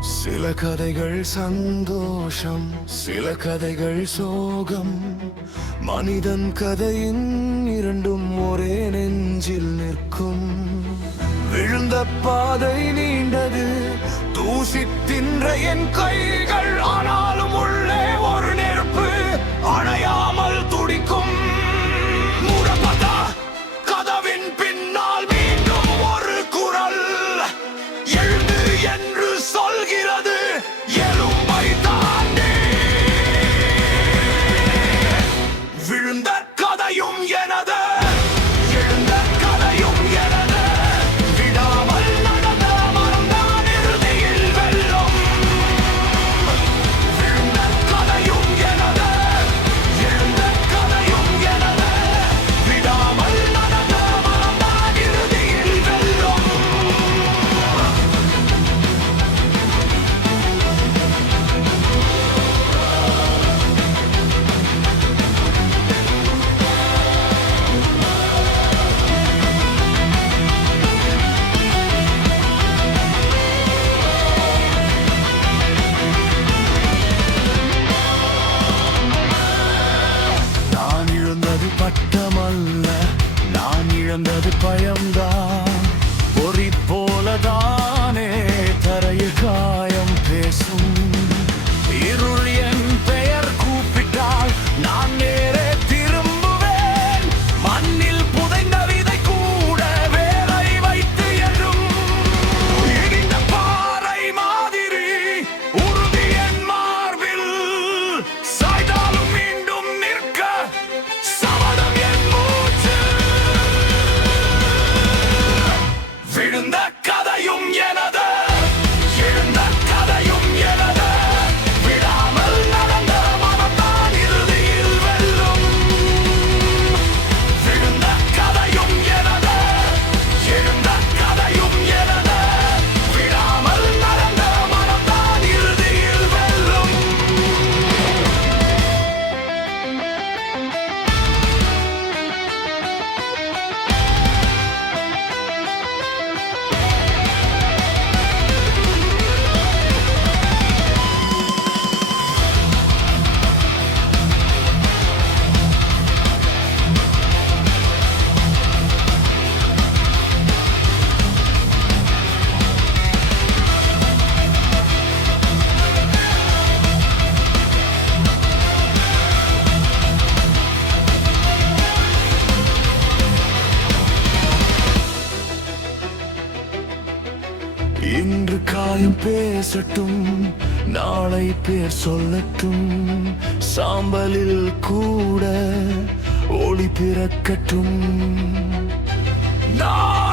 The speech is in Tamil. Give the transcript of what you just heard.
சில கதைகள் சந்தோஷம், சில கதைகள் சோகம். மனிதன் கதையின் இரண்டும் ஒரே நெஞ்சில் நிற்கும். விழுந்த பாதை நீண்டது, தூசி தின்ற என் கைகள். ஆனாலும் உள்ளே ஒரு நெருப்பு அணையாமல் துடிக்கும். மூடப்பட்ட கதவின் பின்னால் மீண்டும் ஒரு குரல் எழுந்து என்று சொல்கிறது, எலும்பை தாண்டி. விழுந்த கதையும் எனது, எழுந்த கதையும் எனது. விடாமல் நடந்த மனம்தான் இறுதியில் வெல்லும். விழுந்த கதையும் எனது, எழுந்த கதையும் எனது. விடாமல் நடந்த மனம்தான் இறுதியில் வெல்லும். நான் இழந்தது பட்டமல்ல, நான் இழந்தது பயம்தான். பொறி போலதானே தரையில் காயம் பேசும். இருள் என் பெயர் கூப்பிட்டால் நான் நேரே திரும்புவேன். மண்ணில் புதைந்த விதை கூட வேலை வைத்து எழும். இடிந்த பாறை மாதிரி உறுதி என் மார்பில். சாய்ந்தாலும் மீண்டும் நிற்க சபதம் என் மூச்சு. விழுந்த கதையும் எனது, எழுந்த கதையும் எனது. விடாமல் நடந்த மனம்தான் இறுதியில் வெல்லும். விழுந்த கதையும் எனது, எழுந்த கதையும் எனது. விடாமல் நடந்த மனம்தான் இறுதியில் வெல்லும். இன்று காயம் பேசட்டும், நாளை பேர் சொல்லட்டும். சாம்பலில் கூட ஒளி பிறக்கட்டும். நான்